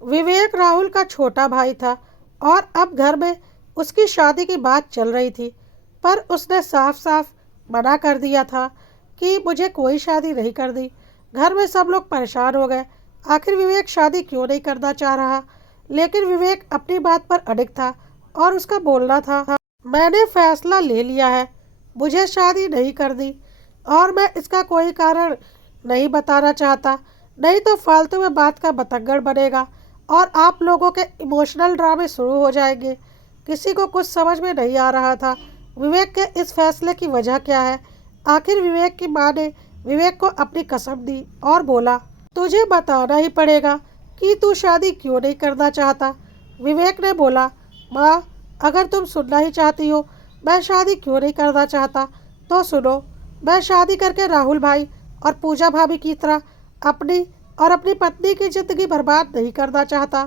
विवेक राहुल का छोटा भाई था और अब घर में उसकी शादी की बात चल रही थी। पर उसने साफ साफ मना कर दिया था कि मुझे कोई शादी नहीं करनी। घर में सब लोग परेशान हो गए। आखिर विवेक शादी क्यों नहीं करना चाह रहा, लेकिन विवेक अपनी बात पर अड़िग था और उसका बोलना था, मैंने फैसला ले लिया है, मुझे शादी नहीं करनी और मैं इसका कोई कारण नहीं बताना चाहता। नहीं तो फालतू में बात का बतंगड़ बनेगा और आप लोगों के इमोशनल ड्रामे शुरू हो जाएंगे। किसी को कुछ समझ में नहीं आ रहा था विवेक के इस फैसले की वजह क्या है। आखिर विवेक की माँ ने विवेक को अपनी कसम दी और बोला, तुझे बताना ही पड़ेगा कि तू शादी क्यों नहीं करना चाहता। विवेक ने बोला, माँ, अगर तुम सुनना ही चाहती हो मैं शादी क्यों नहीं करना चाहता तो सुनो। मैं शादी करके राहुल भाई और पूजा भाभी की तरह अपनी और अपनी पत्नी की जिंदगी बर्बाद नहीं करना चाहता।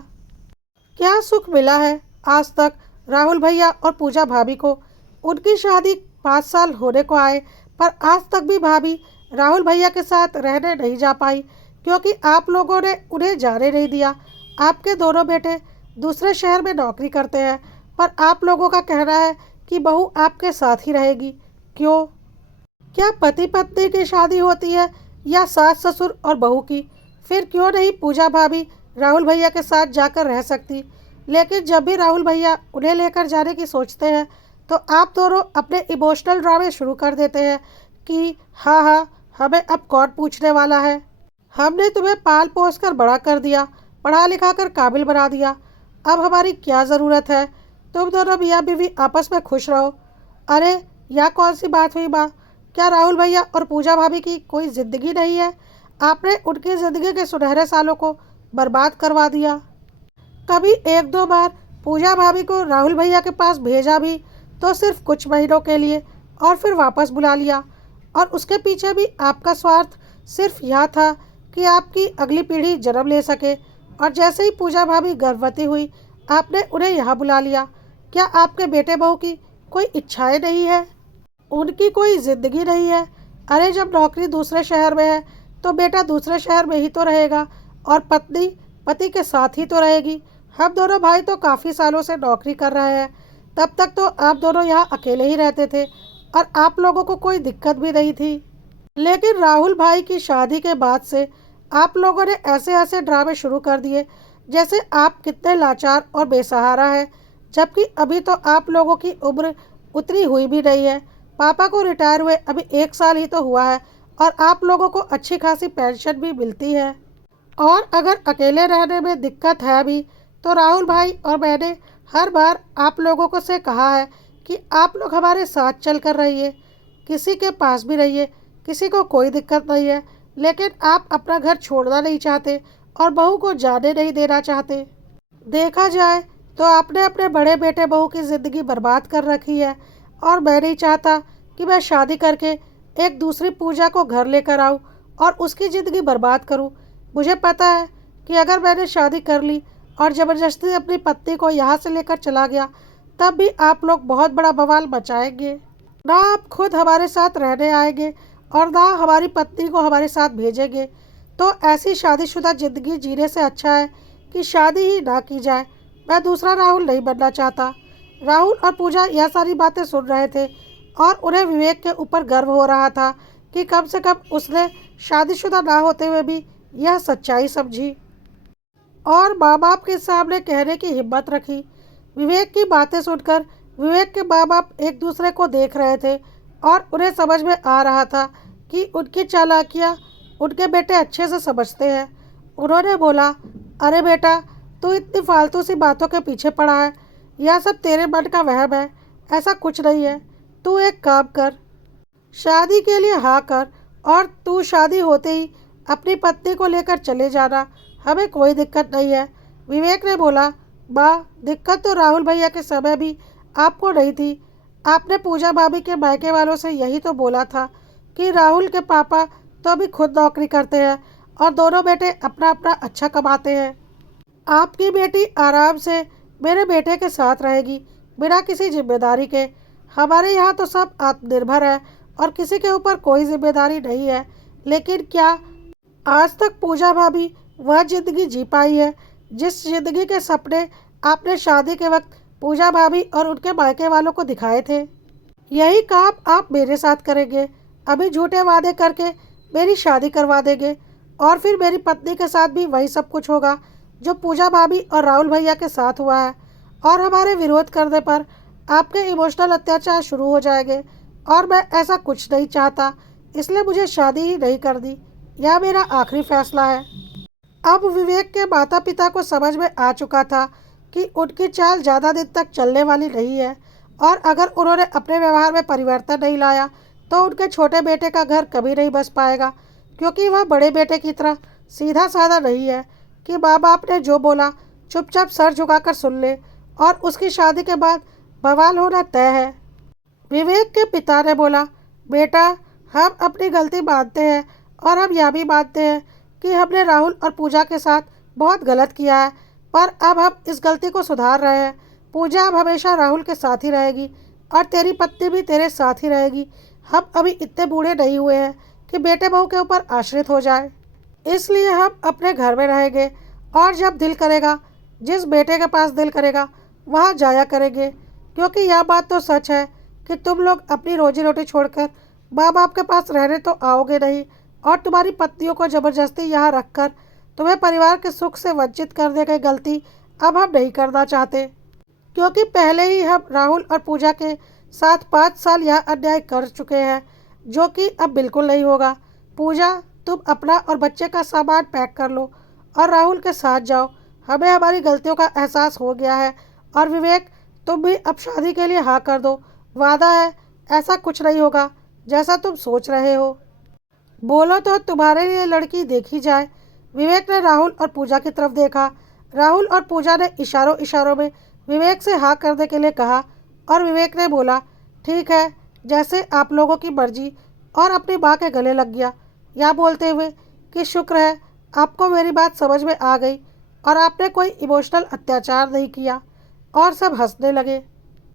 क्या सुख मिला है आज तक राहुल भैया और पूजा भाभी को। उनकी शादी 5 साल होने को आए, पर आज तक भी भाभी राहुल भैया के साथ रहने नहीं जा पाई क्योंकि आप लोगों ने उन्हें जाने नहीं दिया। आपके दोनों बेटे दूसरे शहर में नौकरी करते हैं, पर आप लोगों का कहना है कि बहू आपके साथ ही रहेगी। क्यों? क्या पति पत्नी की शादी होती है या सास ससुर और बहू की? फिर क्यों नहीं पूजा भाभी राहुल भैया के साथ जाकर रह सकती। लेकिन जब भी राहुल भैया उन्हें लेकर जाने की सोचते हैं तो आप दोनों अपने इमोशनल ड्रामे शुरू कर देते हैं कि हाँ हाँ, हमें अब कौन पूछने वाला है, हमने तुम्हें पाल पोस कर बड़ा कर दिया, पढ़ा लिखा कर काबिल बना दिया, अब हमारी क्या ज़रूरत है। तुम दोनों मियाँ बीवी आपस में खुश रहो। अरे, यह कौन सी बात हुई माँ? क्या राहुल भैया और पूजा भाभी की कोई ज़िंदगी नहीं है? आपने उनकी ज़िंदगी के सुनहरे सालों को बर्बाद करवा दिया। कभी एक दो बार पूजा भाभी को राहुल भैया के पास भेजा भी तो सिर्फ कुछ महीनों के लिए और फिर वापस बुला लिया। और उसके पीछे भी आपका स्वार्थ सिर्फ यह था कि आपकी अगली पीढ़ी जन्म ले सके। और जैसे ही पूजा भाभी गर्भवती हुई आपने उन्हें यहाँ बुला लिया। क्या आपके बेटे बहू की कोई इच्छाएं नहीं है? उनकी कोई ज़िंदगी नहीं है? अरे, जब नौकरी दूसरे शहर में है तो बेटा दूसरे शहर में ही तो रहेगा और पत्नी पति के साथ ही तो रहेगी। हम दोनों भाई तो काफ़ी सालों से नौकरी कर रहे हैं, तब तक तो आप दोनों यहाँ अकेले ही रहते थे और आप लोगों को कोई दिक्कत भी नहीं थी। लेकिन राहुल भाई की शादी के बाद से आप लोगों ने ऐसे ऐसे ड्रामे शुरू कर दिए जैसे आप कितने लाचार और बेसहारा हैं, जबकि अभी तो आप लोगों की उम्र उतनी हुई भी नहीं है। पापा को रिटायर हुए अभी 1 साल ही तो हुआ है और आप लोगों को अच्छी खासी पेंशन भी मिलती है। और अगर अकेले रहने में दिक्कत है भी तो राहुल भाई और मैंने हर बार आप लोगों को से कहा है कि आप लोग हमारे साथ चल कर रहिए, किसी के पास भी रहिए, किसी को कोई दिक्कत नहीं है। लेकिन आप अपना घर छोड़ना नहीं चाहते और बहू को जाने नहीं देना चाहते। देखा जाए तो आपने अपने बड़े बेटे बहू की ज़िंदगी बर्बाद कर रखी है और मैं नहीं चाहता कि मैं शादी करके एक दूसरी पूजा को घर लेकर आऊँ और उसकी ज़िंदगी बर्बाद करूँ। मुझे पता है कि अगर मैंने शादी कर ली और ज़बरदस्ती अपनी पत्नी को यहाँ से लेकर चला गया तब भी आप लोग बहुत बड़ा बवाल मचाएंगे। ना आप खुद हमारे साथ रहने आएंगे और ना हमारी पत्नी को हमारे साथ भेजेंगे। तो ऐसी शादीशुदा ज़िंदगी जीने से अच्छा है कि शादी ही ना की जाए। मैं दूसरा राहुल नहीं बनना चाहता। राहुल और पूजा यह सारी बातें सुन रहे थे और उन्हें विवेक के ऊपर गर्व हो रहा था कि कम से कम उसने शादीशुदा ना होते हुए भी यह सच्चाई समझी और माँ बाप के सामने कहने की हिम्मत रखी। विवेक की बातें सुनकर विवेक के माँ बाप एक दूसरे को देख रहे थे और उन्हें समझ में आ रहा था कि उनकी चालाकियाँ उनके बेटे अच्छे से समझते हैं। उन्होंने बोला, अरे बेटा, तू इतनी फालतू सी बातों के पीछे पड़ा है, यह सब तेरे मन का वहम है, ऐसा कुछ नहीं है। तू एक काम कर, शादी के लिए हाँ कर और तू शादी होते ही अपनी पत्नी को लेकर चले जाना, हमें कोई दिक्कत नहीं है। विवेक ने बोला, माँ, दिक्कत तो राहुल भैया के समय भी आपको नहीं थी। आपने पूजा भाभी के मायके वालों से यही तो बोला था कि राहुल के पापा तो अभी खुद नौकरी करते हैं और दोनों बेटे अपना अपना अच्छा कमाते हैं। आपकी बेटी आराम से मेरे बेटे के साथ रहेगी बिना किसी जिम्मेदारी के। हमारे यहाँ तो सब आत्मनिर्भर है और किसी के ऊपर कोई जिम्मेदारी नहीं है। लेकिन क्या आज तक पूजा भाभी वह ज़िंदगी जी पाई है जिस जिंदगी के सपने आपने शादी के वक्त पूजा भाभी और उनके मायके वालों को दिखाए थे, यही काम आप मेरे साथ करेंगे। अभी झूठे वादे करके मेरी शादी करवा देंगे और फिर मेरी पत्नी के साथ भी वही सब कुछ होगा जो पूजा भाभी और राहुल भैया के साथ हुआ है। और हमारे विरोध करने पर आपके इमोशनल अत्याचार शुरू हो जाएंगे और मैं ऐसा कुछ नहीं चाहता, इसलिए मुझे शादी ही नहीं करनी। यह मेरा आखिरी फैसला है। अब विवेक के माता पिता को समझ में आ चुका था कि उनकी चाल ज़्यादा दिन तक चलने वाली नहीं है और अगर उन्होंने अपने व्यवहार में परिवर्तन नहीं लाया तो उनके छोटे बेटे का घर कभी नहीं बस पाएगा, क्योंकि वह बड़े बेटे की तरह सीधा साधा नहीं है कि माँ बाप ने जो बोला चुपचाप सर झुकाकर सुन ले और उसकी शादी के बाद बवाल होना तय है। विवेक के पिता ने बोला, बेटा, हम अपनी गलती मानते हैं और हम यह भी मानते हैं कि हमने राहुल और पूजा के साथ बहुत गलत किया है, पर अब हम इस गलती को सुधार रहे हैं। पूजा अब हमेशा राहुल के साथ ही रहेगी और तेरी पत्नी भी तेरे साथ ही रहेगी। हम अभी इतने बूढ़े नहीं हुए हैं कि बेटे बहू के ऊपर आश्रित हो जाए, इसलिए हम अपने घर में रहेंगे और जब दिल करेगा, जिस बेटे के पास दिल करेगा वहाँ जाया करेंगे। क्योंकि यह बात तो सच है कि तुम लोग अपनी रोजी रोटी छोड़कर माँ बाप के पास रहने तो आओगे नहीं और तुम्हारी पत्नियों को ज़बरदस्ती यहाँ रखकर तुम्हें परिवार के सुख से वंचित करने की गलती अब हम नहीं करना चाहते, क्योंकि पहले ही हम राहुल और पूजा के साथ 5 साल यह अन्याय कर चुके हैं, जो कि अब बिल्कुल नहीं होगा। पूजा, तुम अपना और बच्चे का सामान पैक कर लो और राहुल के साथ जाओ। हमें हमारी गलतियों का एहसास हो गया है। और विवेक, तुम भी अब शादी के लिए हाँ कर दो। वादा है ऐसा कुछ नहीं होगा जैसा तुम सोच रहे हो। बोलो तो तुम्हारे लिए लड़की देखी जाए। विवेक ने राहुल और पूजा की तरफ देखा। राहुल और पूजा ने इशारों इशारों में विवेक से हाँ करने के लिए कहा और विवेक ने बोला, ठीक है, जैसे आप लोगों की मर्जी, और अपनी माँ के गले लग गया, यह बोलते हुए कि शुक्र है आपको मेरी बात समझ में आ गई और आपने कोई इमोशनल अत्याचार नहीं किया। और सब हंसने लगे।